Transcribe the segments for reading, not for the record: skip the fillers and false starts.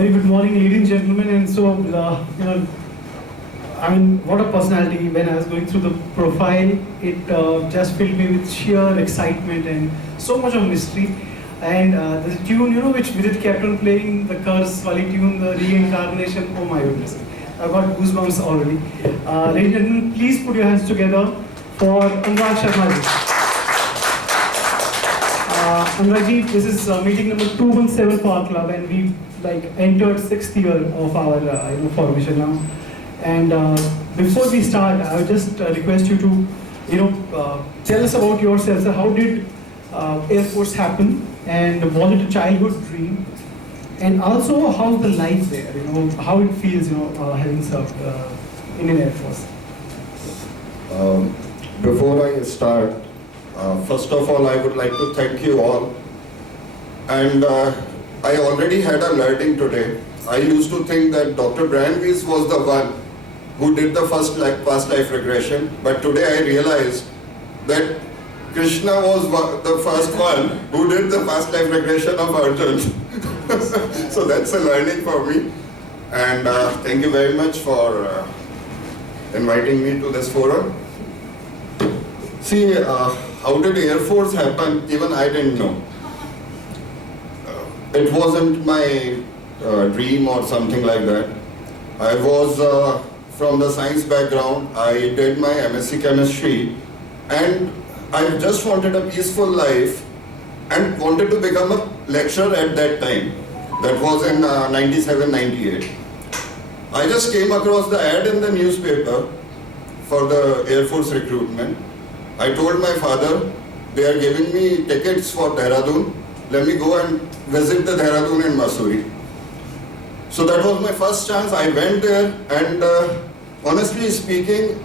Very good morning, ladies and gentlemen. And so, I mean, what a personality. When I was going through the profile, it just filled me with sheer excitement and so much of mystery. And the tune, which Vidit kept on playing, the curse, Wali tune, the reincarnation, oh my goodness. I've got goosebumps already. Ladies and gentlemen, please put your hands together for Anurag Sharma. Anurag, this is meeting number 217 for our club, and we entered 6th year of our formation now. And before we start, I would just request you to tell us about yourselves. How did Air Force happen, and was it a childhood dream? And also, how's the life there? How it feels, having served Indian Air Force. Before I start, first of all, I would like to thank you all. And I already had a learning today. I used to think that Dr. Brandwees was the one who did the past life regression, but today I realized that Krishna was the first one who did the past life regression of Arjun. So that's a learning for me. And thank you very much for inviting me to this forum. See, how did Air Force happen? Even I didn't know. It wasn't my dream or something like that. I was from the science background. I did my MSc chemistry, and I just wanted a peaceful life and wanted to become a lecturer at that time. That was in 97, 98. I just came across the ad in the newspaper for the Air Force recruitment. I told my father, they are giving me tickets for Dehradun. Let me go and visit the Dehradun in Mussoorie. So that was my first chance. I went there, and honestly speaking,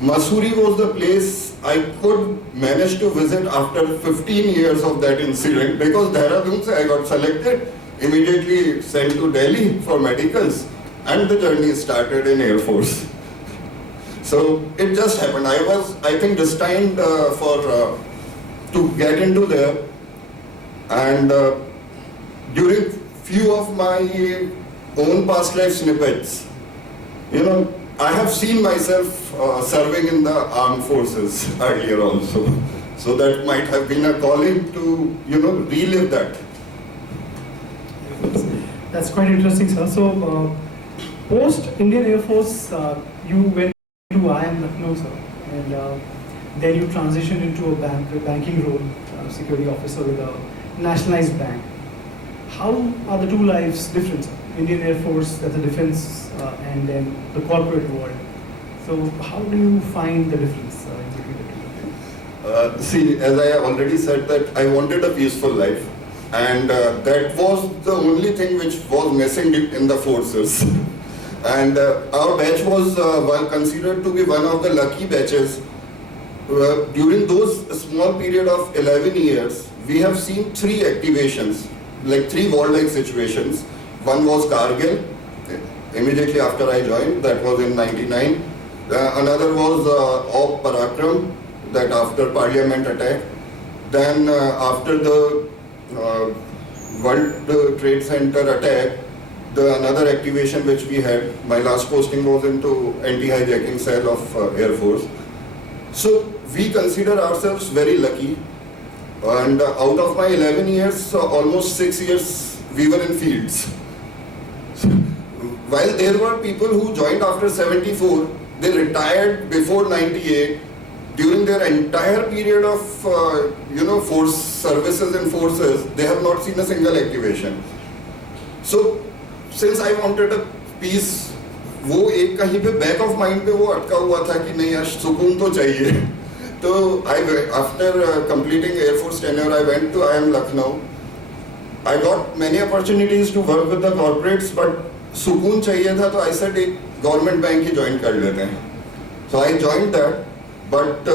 Mussoorie was the place I could manage to visit after 15 years of that incident, because Dehradun I got selected, immediately sent to Delhi for medicals, and the journey started in Air Force. So it just happened. I was, I think, destined to get into there. And during few of my own past life snippets, I have seen myself serving in the armed forces earlier also. So that might have been a calling to, relive that. That's quite interesting, sir. So, post Indian Air Force, you went to Lucknow, sir, and then you transitioned into a banking role, security officer with a nationalized bank. How are the two lives different, sir? Indian Air Force, that's a defense, and then the corporate world. So how do you find the difference in between the two? See, as I already said, that I wanted a peaceful life, and that was the only thing which was missing in the forces. And our batch was considered to be one of the lucky batches. During those small period of 11 years, we have seen 3 activations, like 3 war-like situations. One was Kargil, immediately after I joined, that was in 99. Another was Op Parakram, that after Parliament attack. Then after the World Trade Center attack, another activation which we had, my last posting was into anti-hijacking cell of Air Force. So we consider ourselves very lucky. And out of my 11 years, almost 6 years, we were in fields. While there were people who joined after 74, they retired before 98. During their entire period of force services and forces, they have not seen a single activation. So since I wanted a peace, वो एक कहीं पे back of mind पे वो अटका हुआ था कि नहीं यार सुकून तो चाहिए. So after completing Air Force tenure, I went to IIM Lucknow. I got many opportunities to work with the corporates, but सुकून चाहिए था, तो I said एक government bank ही join कर लेते हैं. So I joined that, but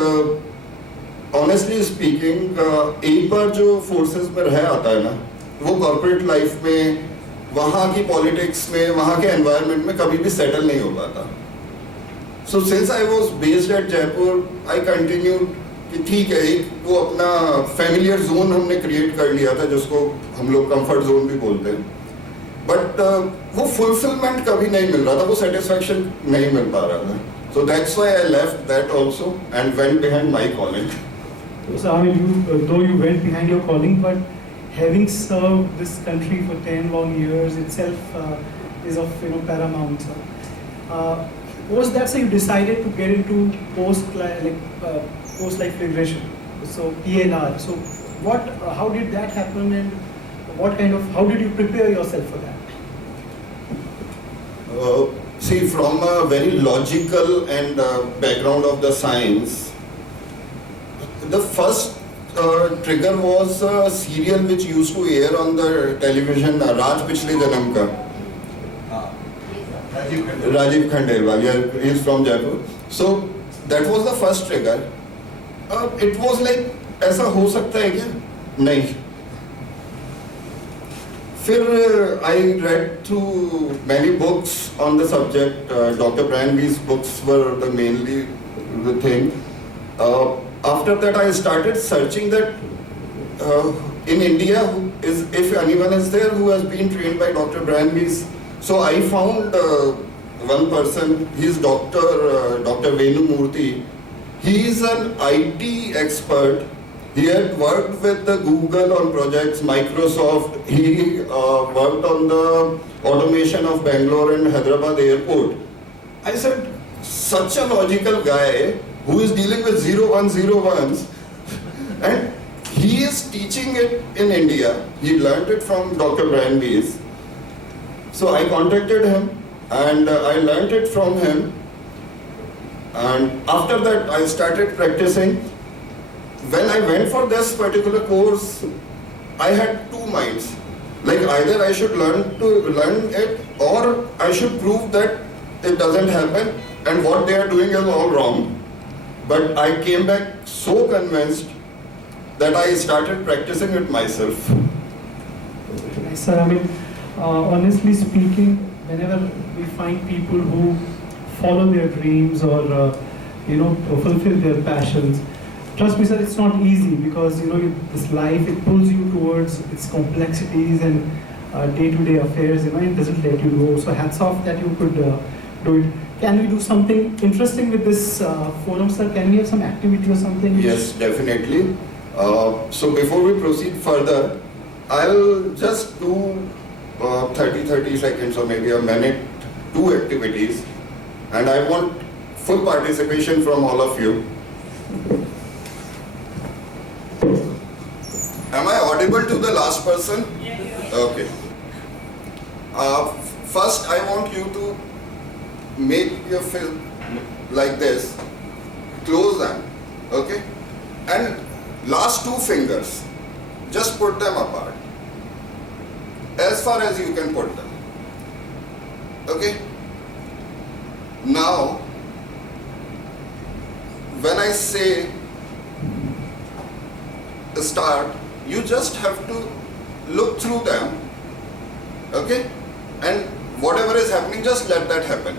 honestly speaking, एक बार जो forces में रह आता है ना, वो corporate life में, वहाँ की politics में, वहाँ के environment में कभी भी settle नहीं हो पाता. So since I was based at Jaipur, I continued कि ठीक है, एक वो अपना familiar zone हमने create कर लिया था, जिसको हम लोग comfort zone भी बोलते हैं. बट वो फुलफिलमेंट कभी नहीं मिल रहा था, वो सेटिस्फैक्शन नहीं मिल पा रहा था. So that's why I left that also and went behind my calling. So I mean, though you went behind your calling, but having served this country for 10 long years itself is of paramount. Was that so you decided to get into post life regression, so PLR. So how did that happen, and how did you prepare yourself for that? See, from a very logical and background of the science, the first trigger was a serial which used to air on the television, Raj Pichle Janam Ka. Rajiv Khandelwal, yeah, he's from Jaipur. So that was the first trigger. It was like, ऐसा हो सकता है क्या? नहीं. फिर I read through many books on the subject. Dr. Branby's books were the mainly the thing. After that, I started searching that in India, if anyone is there who has been trained by Dr. Branby's. So I found one person. He's Dr. Venu Murthy. He is an IT expert. He had worked with the Google on projects, Microsoft. He worked on the automation of Bangalore and Hyderabad airport. I said, such a logical guy who is dealing with 0101s, and he is teaching it in India. He learned it from Dr. Branby's. So I contacted him and I learned it from him. And after that, I started practicing. When I went for this particular course, I had two minds. Like either I should learn it, or I should prove that it doesn't happen and what they are doing is all wrong. But I came back so convinced that I started practicing it myself. Sir, I mean, honestly speaking, whenever we find people who follow their dreams or fulfill their passions, trust me, sir, it's not easy, because this life, it pulls you towards its complexities and day-to-day affairs. It doesn't let you go. So hats off that you could do it. Can we do something interesting with this forum, sir? Can we have some activity or something? Yes, definitely. So before we proceed further, I'll just do 30 seconds or maybe a minute, two activities, and I want full participation from all of you. Am I audible to the last person? Yes. Okay. First, I want you to make your fist like this, close them, okay? And last two fingers, just put them apart, as far as you can put them, okay? Now, when I say start, you just have to look through them, okay? And whatever is happening, just let that happen.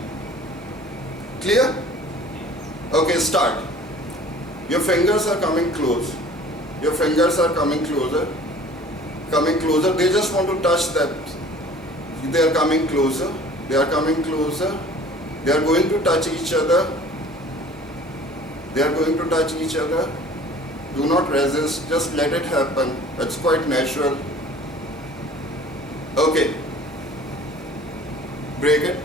Clear? Okay, start. Your fingers are coming close. Your fingers are coming closer. Coming closer. They just want to touch that. They are coming closer. They are coming closer. They are going to touch each other. They are going to touch each other. Do not resist, just let it happen. It's quite natural. Okay. Break it.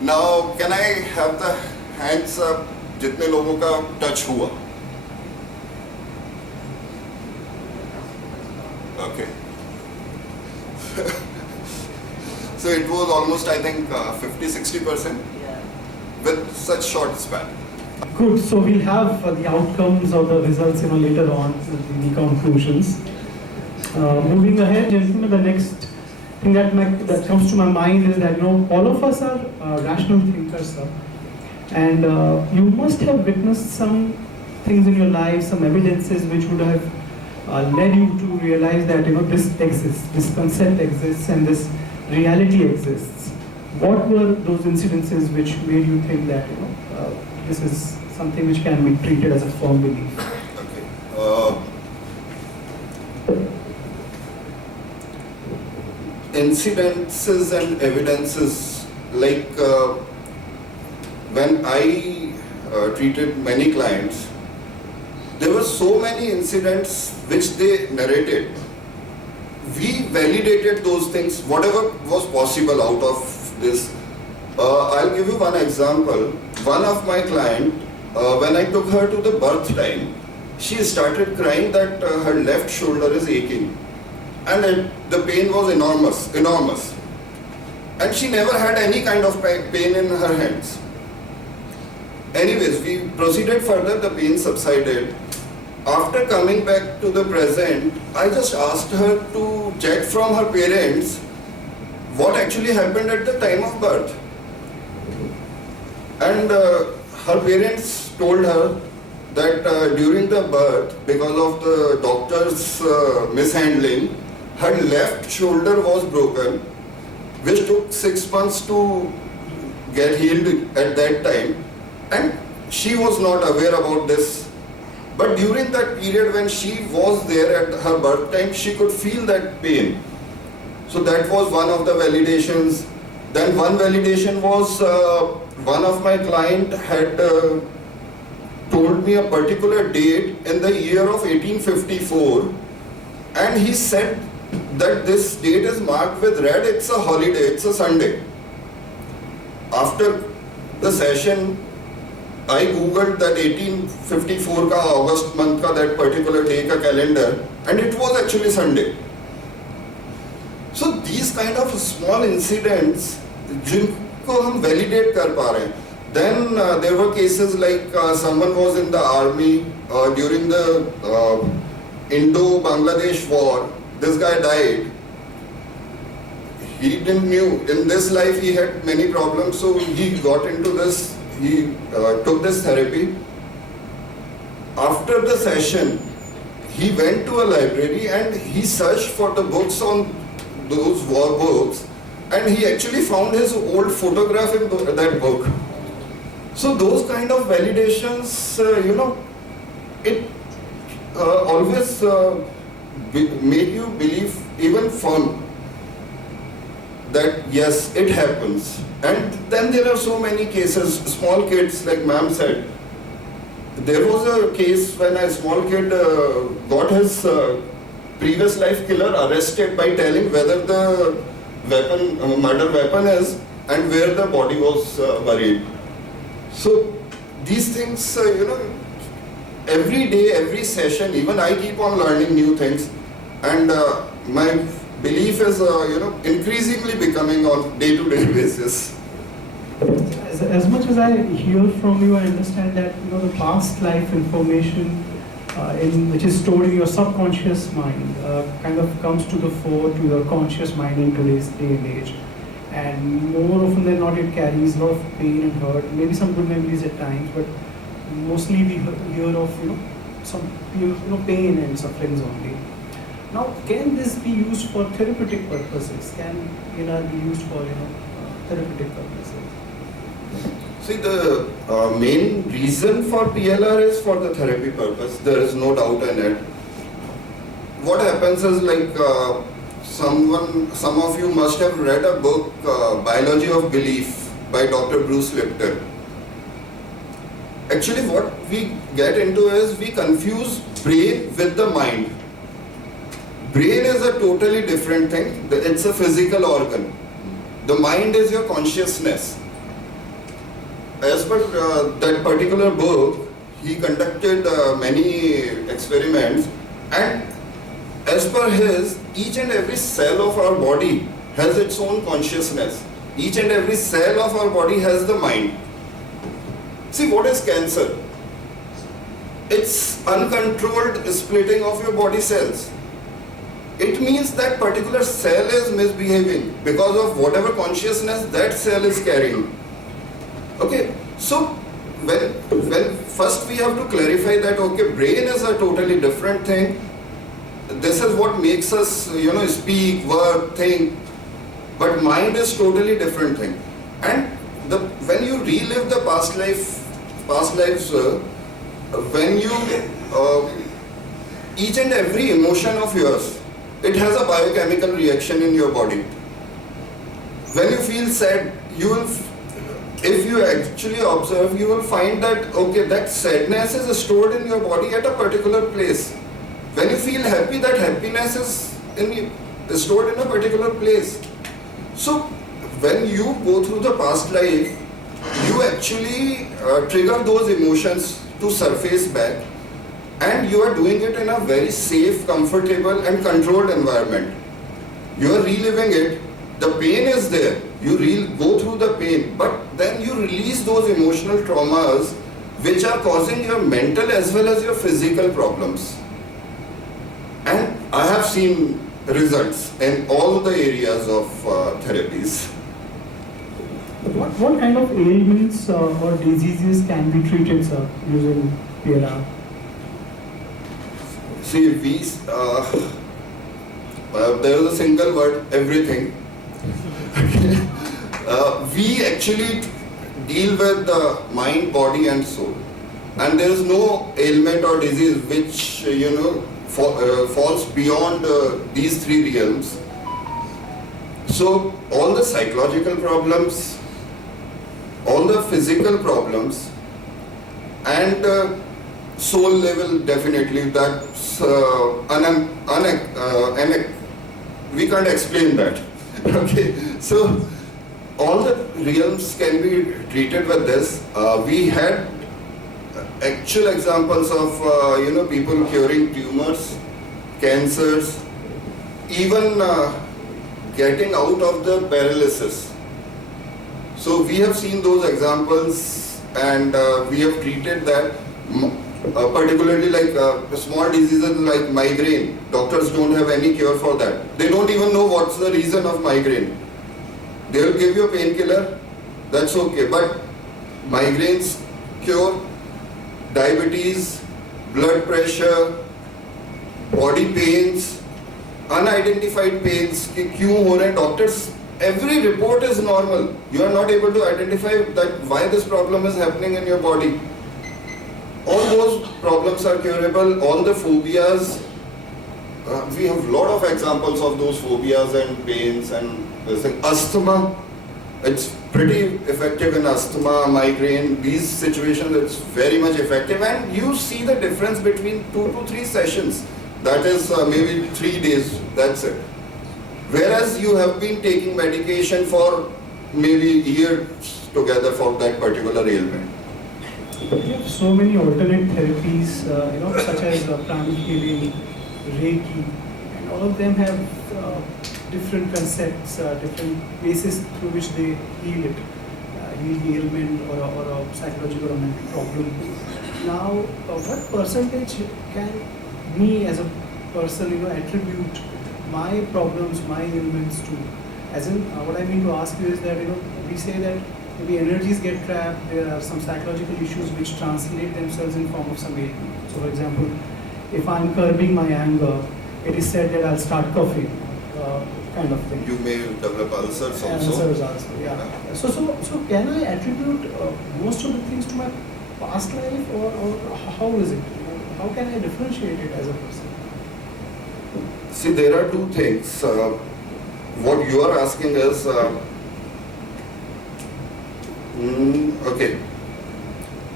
Now, can I have the hands up जितने लोगों का touch हुआ? Okay. So it was almost, I think, 50-60% with such short span. Good. So we'll have the outcomes or the results, later on, the conclusions. Moving ahead, gentlemen, the next thing that comes to my mind is that all of us are rational thinkers, sir, and you must have witnessed some things in your life, some evidences which would have led you to realize that this exists, this concept exists, and this reality exists. What were those incidences which made you think that this is something which can be treated as a firm belief? Okay. incidences and evidences, like when I treated many clients, there were so many incidents which they narrated. We validated those things, whatever was possible out of this. I'll give you one example. One of my client, when I took her to the birth time, she started crying that her left shoulder is aching. And the pain was enormous. And she never had any kind of pain in her hands. Anyways, we proceeded further, the pain subsided. After coming back to the present, I just asked her to check from her parents what actually happened at the time of birth. And her parents told her that during the birth, because of the doctor's mishandling, her left shoulder was broken, which took 6 months to get healed at that time. And she was not aware about this. But during that period when she was there at her birth time, she could feel that pain. So that was one of the validations. Then one validation was one of my client had told me a particular date in the year of 1854, and he said that this date is marked with red, it's a holiday, it's a Sunday. After the session, I googled that 1854 ka August month ka that particular day ka calendar, and it was actually Sunday. So these kind of small incidents जिनको हम validate कर पा रहे हैं. Then there were cases like someone was in the army during the Indo-Bangladesh war. This guy died. He didn't knew in this life he had many problems, so he got into this. He took this therapy. After the session, he went to a library and he searched for the books on those war books, and he actually found his old photograph in that book. So those kind of validations, it always make you believe even firm that yes, it happens. And then there are so many cases, small kids, like ma'am said. There was a case when a small kid got his previous life killer arrested by telling whether the weapon, murder weapon is and where the body was buried. So these things, every day, every session, even I keep on learning new things, and my belief is, increasingly becoming on day-to-day basis. As much as I hear from you, I understand that the past life information which is stored in your subconscious mind kind of comes to the fore to your conscious mind in today's day and age. And more often than not, it carries a lot of pain and hurt, maybe some good memories at times, but mostly we hear of some pain and sufferings only. Now, can this be used for therapeutic purposes? Can PLR be used for therapeutic purposes? See, the main reason for PLR is for the therapy purpose. There is no doubt in it. What happens is like some of you must have read a book, Biology of Belief by Dr. Bruce Lipton. Actually, what we get into is we confuse brain with the mind. Brain is a totally different thing. It's a physical organ. The mind is your consciousness. As per that particular book, he conducted many experiments, and as per his, each and every cell of our body has its own consciousness. Each and every cell of our body has the mind. See, what is cancer? It's uncontrolled splitting of your body cells. It means that particular cell is misbehaving because of whatever consciousness that cell is carrying. Okay, so when first we have to clarify that brain is a totally different thing. This is what makes us speak, work, think, but mind is totally different thing. And when you relive the past lives, when you each and every emotion of yours, it has a biochemical reaction in your body. when you feel sad, you will, if you actually observe, you will find that, okay, that sadness is stored in your body at a particular place. When you feel happy, that happiness is stored in a particular place. So when you go through the past life, you actually trigger those emotions to surface back, and you are doing it in a very safe, comfortable and controlled environment. You are reliving it, the pain is there, you go through the pain, but then you release those emotional traumas which are causing your mental as well as your physical problems. And I have seen results in all the areas of therapies. What kind of ailments or diseases can be treated, sir, using PLR? See, there is a single word, everything. We actually deal with the mind, body and soul. And there is no ailment or disease which, falls beyond these three realms. So all the psychological problems, all the physical problems, and soul level, definitely, that's we can't explain that. Okay, so all the realms can be treated with this. We had actual examples of people curing tumors, cancers, even getting out of the paralysis. So we have seen those examples, and we have treated that, particularly like small diseases like migraine. Doctors don't have any cure for that. They don't even know what's the reason of migraine. They will give you a painkiller, that's okay, but migraines cure, diabetes, blood pressure, body pains, unidentified pains, कि क्यों हो रहे हैं, doctors, every report is normal. You are not able to identify that why this problem is happening in your body. All those problems are curable. All the phobias, we have a lot of examples of those phobias and pains and this thing. Asthma, it's pretty effective in asthma, migraine, these situations. It's very much effective, and you see the difference between 2 to 3 sessions. That is maybe 3 days. That's it. Whereas you have been taking medication for maybe years together for that particular ailment. We have so many alternate therapies, such as pranic healing, Reiki, and all of them have different concepts, different bases through which they heal it, heal the ailment or a psychological or mental problem. Now, what percentage can me as a person, attribute my problems, my ailments to? As in, what I mean to ask you is that, we say that maybe energies get trapped, there are some psychological issues which translate themselves in form of some ailment. So for example, if I'm curbing my anger, it is said that I'll start coughing, kind of thing. You may develop ulcers also. Ulcers also, yeah. So can I attribute most of the things to my past life, or how is it? How can I differentiate it as a person? See, there are two things. What you are asking is, okay,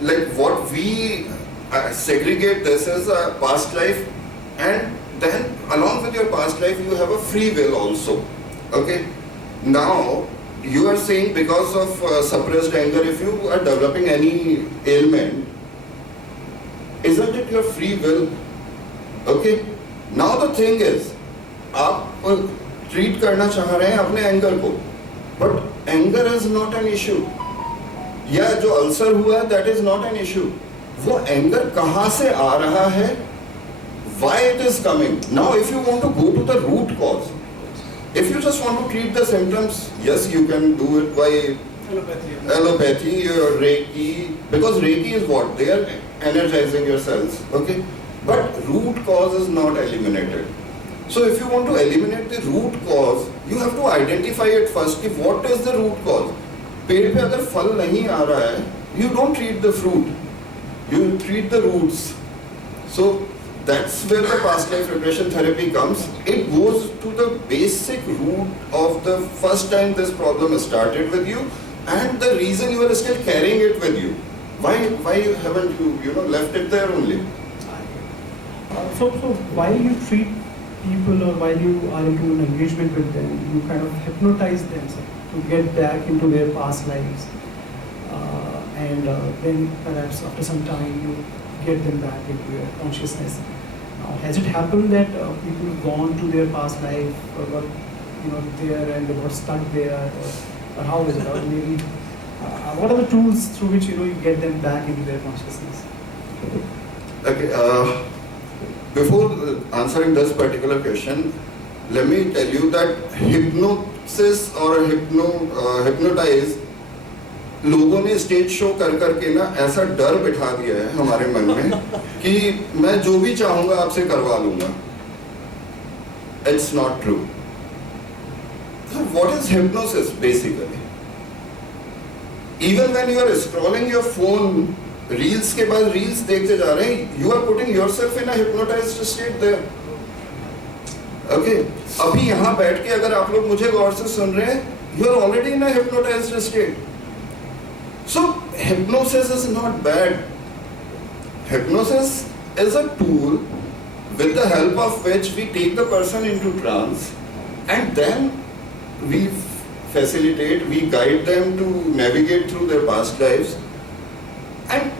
like what we segregate this as a past life, and then along with your past life you have a free will also. Okay, now you are saying because of suppressed anger, if you are developing any ailment, isn't it your free will? Okay, now the thing is, आप treat करना चाह रहे हैं अपने anger को, but anger is not an issue. या जो ulcer हुआ है, that is not an issue. वो anger कहाँ से आ रहा है? Why it is coming? Now, if you want to go to the root cause, if you just want to treat the symptoms, yes, you can do it by allopathy or Reiki, because Reiki is what? They are energizing your cells, okay? But root cause is not eliminated. So if you want to eliminate the root cause, you have to identify it first. कि what is the root cause? पेड़ पे अगर फल नहीं आ रहा है, you don't treat the fruit, you treat the roots. So that's where the past life regression therapy comes. It goes to the basic root of the first time this problem started with you and the reason you are still carrying it with you. Why haven't you left it there only? So while you treat people or while you are into an engagement with them, you kind of hypnotize them to get back into their past lives, and then perhaps after some time you get them back into your consciousness. Has it happened that people gone to their past life or got there and they got stuck there, or how is it? Or maybe what are the tools through which you get them back into their consciousness? Okay. Before answering this particular question, let me tell you that hypnosis or hypnotize लोगों ने stage show कर करके ना ऐसा डर बिठा दिया है हमारे मन में कि मैं जो भी चाहूंगा आपसे करवा लूंगा. It's not true. What is hypnosis basically? Even when you are scrolling your phone, reels के बाद रील्स देखते जा रहे हैं, you are putting yourself in a hypnotized state there. Okay, अभी यहाँ बैठ के अगर आप लोग मुझे गौर से सुन रहे हैं, you are already in a hypnotized state. So hypnosis is not bad. Hypnosis is a tool with the help of which we take the person into trance and then we facilitate, we guide them to navigate through their past lives. And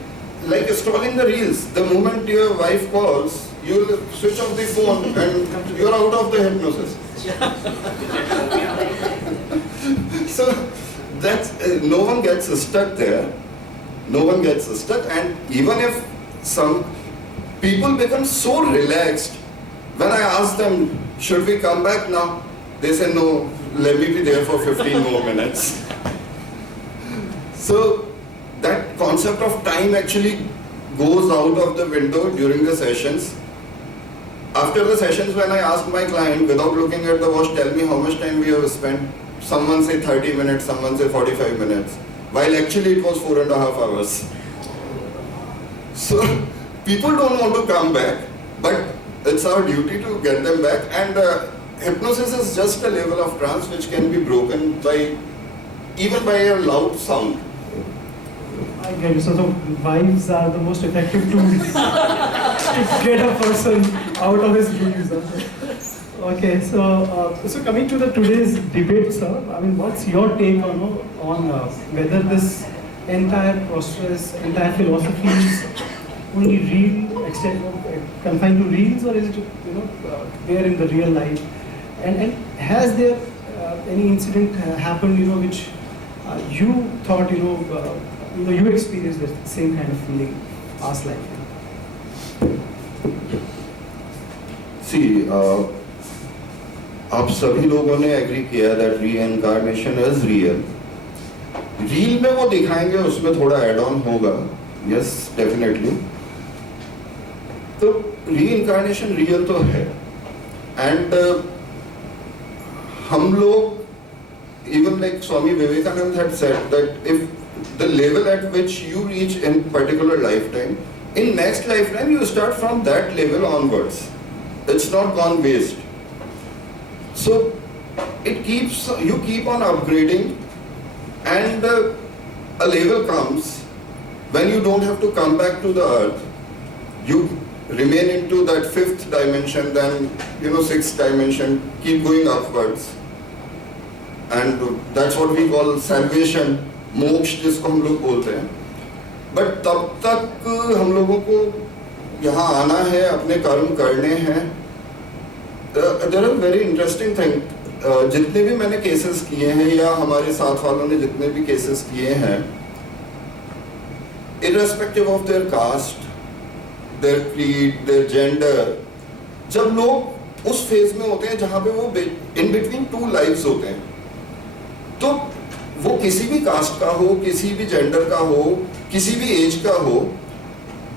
like scrolling the reels, the moment your wife calls, you will switch off the phone and you're out of the hypnosis. So that's no one gets stuck there. No one gets stuck, and even if some people become so relaxed, when I ask them, should we come back now? They say, no, let me be there for 15 more minutes. So that concept of time actually goes out of the window during the sessions. After the sessions, when I ask my client, without looking at the watch, tell me how much time we have spent. Someone say 30 minutes, someone say 45 minutes, while actually it was 4.5 hours. So people don't want to come back, but it's our duty to get them back. And hypnosis is just a level of trance which can be broken even by a loud sound. I get it. So vibes are the most effective tools to get a person out of his dreams. Okay, so coming to today's debate, sir. I mean, what's your take on whether this entire process, entire philosophy is only confined to reels, or is it there in the real life? And has there any incident happened which you thought you experienced the same kind of feeling past life? See, आप सभी लोगों ने agree किया that reincarnation is real. Reel में वो दिखाएंगे, उसमें थोड़ा एड ऑन होगा, यस डेफिनेटली. तो रीइंकार्नेशन रियल तो है. एंड हम लोग, even like Swami Vivekananda had said that if the level at which you reach in particular lifetime, in next lifetime you start from that level onwards. It's not gone waste. So you keep on upgrading, and a level comes when you don't have to come back to the earth. You remain into that fifth dimension, then sixth dimension, keep going upwards, and that's what we call salvation. मोक्ष जिसको हम लोग बोलते हैं. But तब तक हम लोगों को यहाँ आना है, अपने कर्म करने हैं. There are very interesting thing. जितने भी मैंने केसेस किए हैं या हमारे साथ वालों ने जितने भी केसेस किए हैं, irrespective of their caste, their creed, their gender, जब लोग उस फेज में होते हैं जहाँ पे वो इन बिटवीन टू लाइफ्स होते हैं, तो वो किसी भी कास्ट का हो, किसी भी जेंडर का हो, किसी भी एज का हो,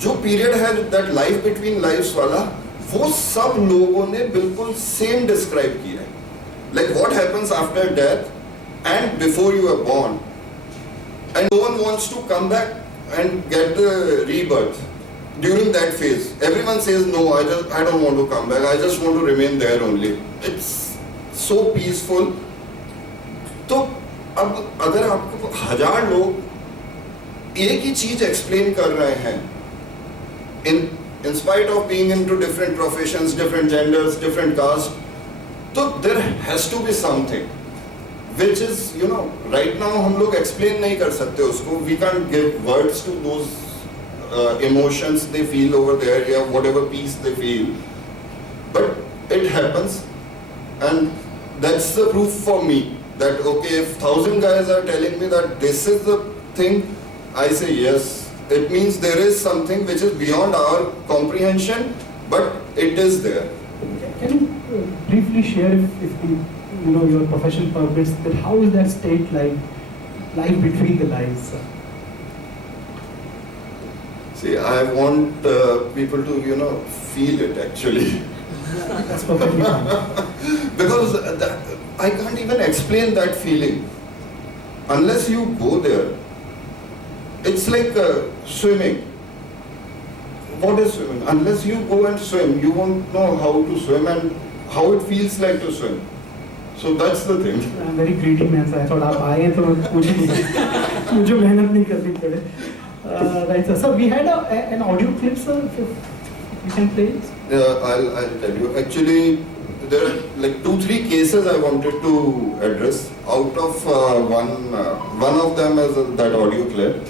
जो पीरियड है दैट लाइफ बिटवीन लाइफ्स वाला, वो सब लोगों ने बिल्कुल सेम डिस्क्राइब किया है. Like what happens after death and before you are born, and no one wants to come back and get the rebirth. during that phase, everyone says, no, I don't want to come back, I just want to remain there only. It's so peaceful. तो अब अगर आपको 1000 लोग एक ही चीज explain कर रहे हैं, in spite of being into different professions, different genders, different castes, so there has to be something which is, right now हम लोग explain नहीं कर सकते उसको. We can't give words to those emotions they feel over there, yeah, whatever peace they feel. But it happens, and that's the proof for me that okay, if 1000 guys are telling me that this is the thing, I say yes. It means there is something which is beyond our comprehension, but it is there. Can you briefly share, if your profession permits, that how is that state like, life between the lives? See, I want people to, feel it actually. That's perfectly fine. Because I can't even explain that feeling unless you go there. It's like swimming. What is swimming? Unless you go and swim, you won't know how to swim and how it feels like to swim. So that's the thing. I'm very greedy man, so I thought आप आए तो मुझे मेहनत नहीं करनी पड़े. Right, sir. So we had an audio clip, sir. If you can play it. I'll tell you. Actually, there are like 2-3 cases I wanted to address. Out of one of them is that audio clip.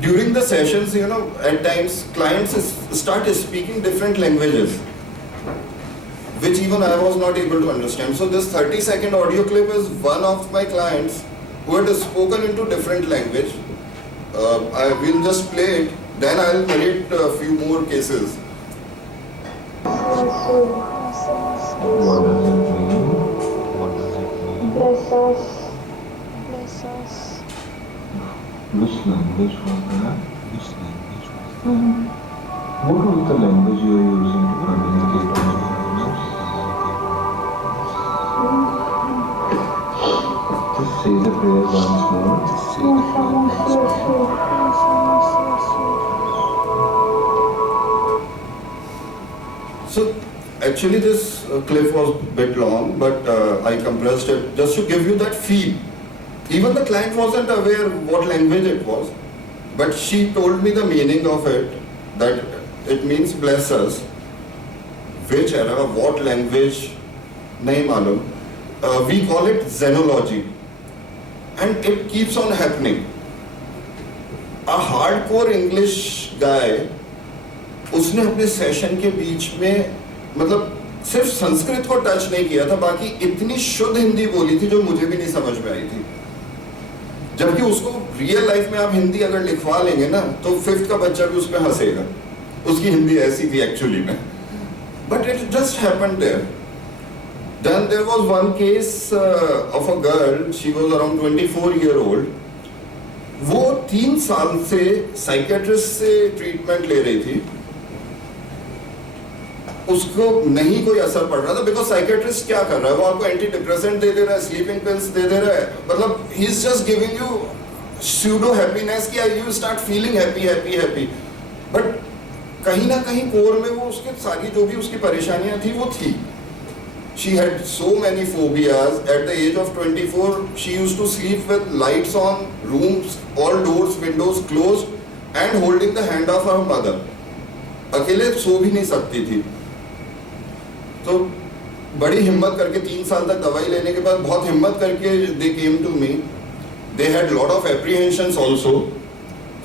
During the sessions, at times clients start speaking different languages, which even I was not able to understand. So this 30-second audio clip is one of my clients who had spoken into different language. I will just play it, then I'll narrate a few more cases. What does it mean? What does it mean? Bless us. Bless us. Which language was that? Which language was that? Mm-hmm. What was the language you were using to communicate with your owners? Just say the prayer once more. Just say the prayer once more. So actually this clip was a bit long, but I compressed it just to give you that feel. Even the client wasn't aware what language it was, but she told me the meaning of it, that it means bless us. Which era, what language, nahi malum. We call it xenology, and it keeps on happening. A hardcore English guy, उसने अपने session के बीच में मतलब सिर्फ संस्कृत को touch नहीं किया था, बाकी इतनी शुद्ध हिंदी बोली थी जो मुझे भी नहीं समझ में आई थी. जबकि उसको रियल लाइफ में आप हिंदी अगर लिखवा लेंगे ना, तो 5th का बच्चा भी उसमें हंसेगा. उसकी हिंदी ऐसी थी एक्चुअली में. But it just happened there. Then there was one case of a girl, she was around 24-year-old. वो 3 साल से साइकेट्रिस्ट से ट्रीटमेंट ले रही थी. उसको नहीं कोई असर पड़ रहा था, बिकॉज साइकेट्रिस्ट क्या कर रहा है, वो आपको एंटी डिप्रेसेंट दे दे रहा है, स्लीपिंग पिल्स दे दे रहा है, मतलब he is just giving you pseudo happiness कि you start feeling happy happy happy. But कहीं ना कहीं कोर में वो उसके सारी जो भी उसकी परेशानियां थी वो थी. She had so many phobias. At the age of 24, she used to sleep with lights on, rooms, all doors, windows closed, and holding the hand of her mother. अकेले सो भी नहीं सकती थी. तो बड़ी हिम्मत करके 3 साल तक दवाई लेने के बाद बहुत हिम्मत करके they came to me. They had lot of apprehensions also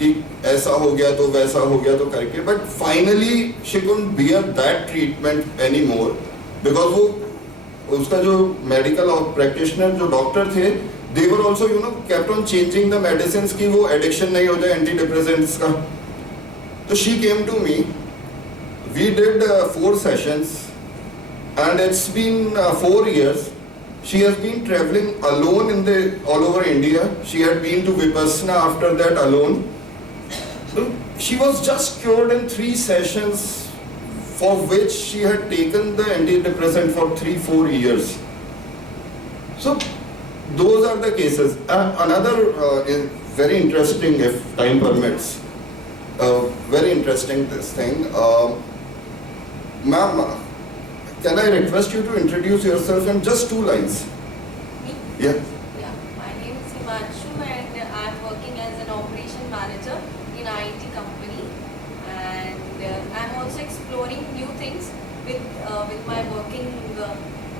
कि ऐसा हो गया तो वैसा हो गया तो करके. But finally she couldn't bear that treatment anymore because वो उसका जो मेडिकल और प्रैक्टिशनर जो डॉक्टर थे, they were also kept on changing the medicines कि वो एडिक्शन नहीं हो जाए एंटी डिप्रेसेंट्स का. तो she came to me. We did 4 sessions and it's been 4 years. She has been traveling alone all over India. She had been to Vipassana after that alone. So she was just cured in 3 sessions, for which she had taken the antidepressant for 3-4 years. So those are the cases. Another is very interesting, if time permits. Very interesting this thing. Ma'am, can I request you to introduce yourself in just 2 lines? Me? Yeah. Yeah. My name is Himanshu and I'm working as an operation manager in IT company, and I'm also exploring new things with my working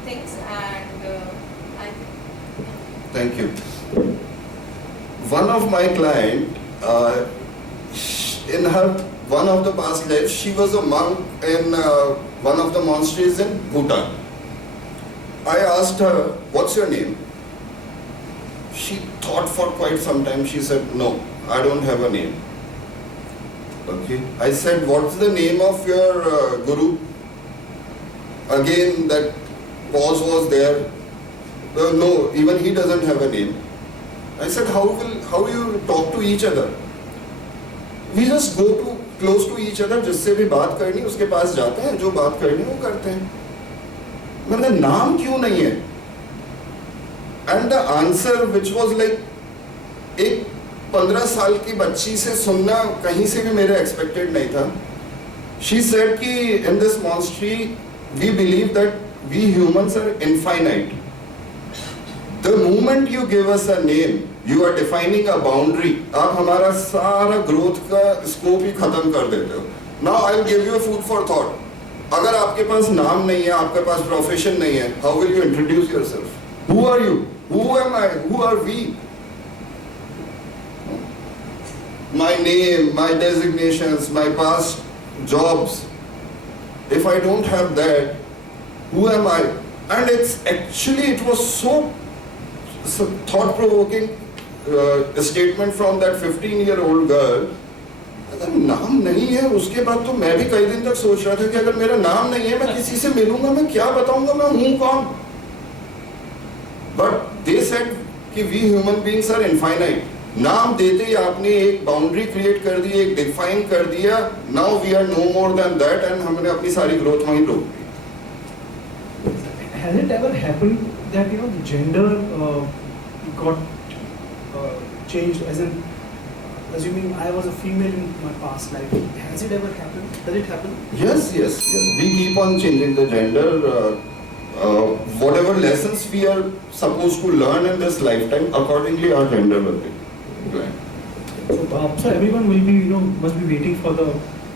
things, and I. Thank you. One of my client, in her one of the past lives, she was a monk in one of the monasteries in Bhutan. I asked her, "What's your name?" She thought for quite some time. She said, "No, I don't have a name." Okay. I said, "What's the name of your guru?" Again, that pause was there. No, even he doesn't have a name. I said, how you talk to each other? We just go to close to each other, जिससे भी बात करनी उसके पास जाते हैं, जो बात करनी वो करते हैं. मतलब नाम क्यों नहीं है? And the answer which was like, एक 15 साल की बच्ची से सुनना कहीं से भी मेरे expected नहीं था. She said कि in this monastery we believe that we humans are infinite. The moment you give us a name, you are defining a boundary. आप हमारा सारा growth का scope ही खत्म कर देते हो. Now I'll give you a food for thought. अगर आपके पास नाम नहीं है, आपके पास profession नहीं है, how will you introduce yourself? Who are you? Who am I? Who are we? My name, my designations, my past jobs. If I don't have that, who am I? And it was so thought-provoking statement from that 15-year-old girl. अगर नाम नहीं है उसके बाद तो मैं भी कई दिन तक सोच रहा था कि अगर मेरा नाम नहीं है मैं किसी से मिलूंगा, मैं क्या बताऊंगा, मैं हूं कौन? But they said कि we human beings are infinite. नाम देते ही आपने एक बाउंड्री क्रिएट कर दी, एक डिफाइन कर दिया. Now we are no more than that, and हमने अपनी सारी ग्रोथ वहीं रोक दी. Has it ever happened that the gender got changed, as in assuming I was a female in my past life? Has it ever happened? Does it happen? Yes. We keep on changing the gender. Whatever lessons we are supposed to learn in this lifetime, accordingly our gender will be. So everyone will be, must be waiting for the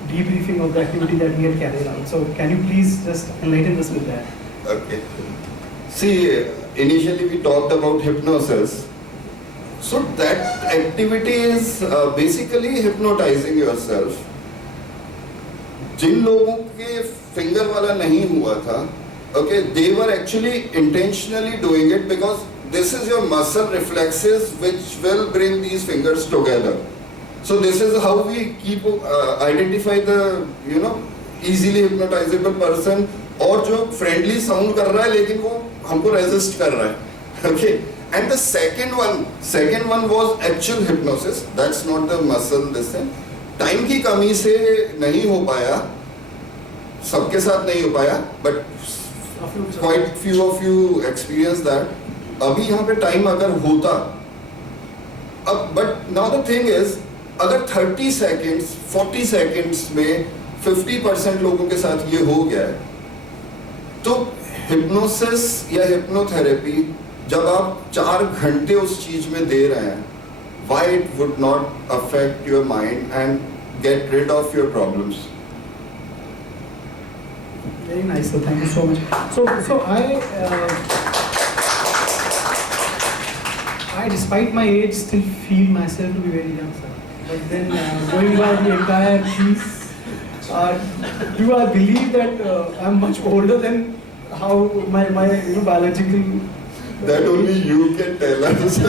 debriefing of the activity that we had carried out. So can you please just enlighten us with that? Okay. See, initially we talked about hypnosis. So that activity is basically hypnotizing yourself. जिन लोगों के finger वाला नहीं हुआ था, okay, they were actually intentionally doing it because this is your muscle reflexes which will bring these fingers together. So this is how we keep identify the easily hypnotizable person, और जो friendly sound कर रहा है लेकिन वो हमको resist कर रहा है. Okay. And the second one was actual hypnosis. That's not the muscle this thing. Time की कमी से नहीं हो पाया, सबके साथ नहीं हो पाया, but quite few of you experience that. अभी यहाँ पे time अगर होता, but now the thing is, अगर 30 seconds, 40 seconds में 50% लोगों के साथ ये हो गया है, तो hypnosis या hypnotherapy जब आप 4 घंटे उस चीज में दे रहे हैं, why it would not affect your mind and get rid of your problems? Very nice, sir. Thank you so much. So I, despite my age, still feel myself to be very young, sir. But then going by the entire piece, do I believe that I'm much older than how my biological? That only you can tell us.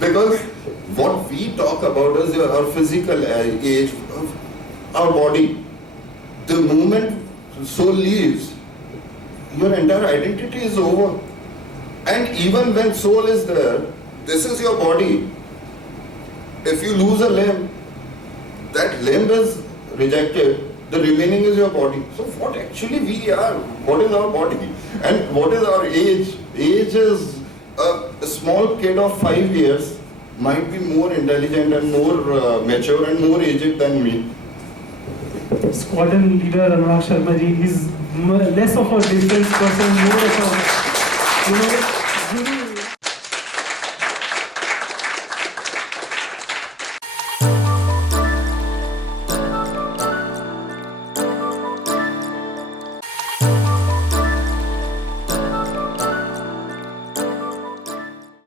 Because what we talk about is our physical age, our body. The moment soul leaves, your entire identity is over. And even when soul is there, this is your body. If you lose a limb, that limb is rejected, the remaining is your body. So what actually we are, what is our body? And what is our age? Age is a small kid of 5 years might be more intelligent and more mature and more aged than me. Squadron leader Anurag Sharma ji is less of a defense person, more of a,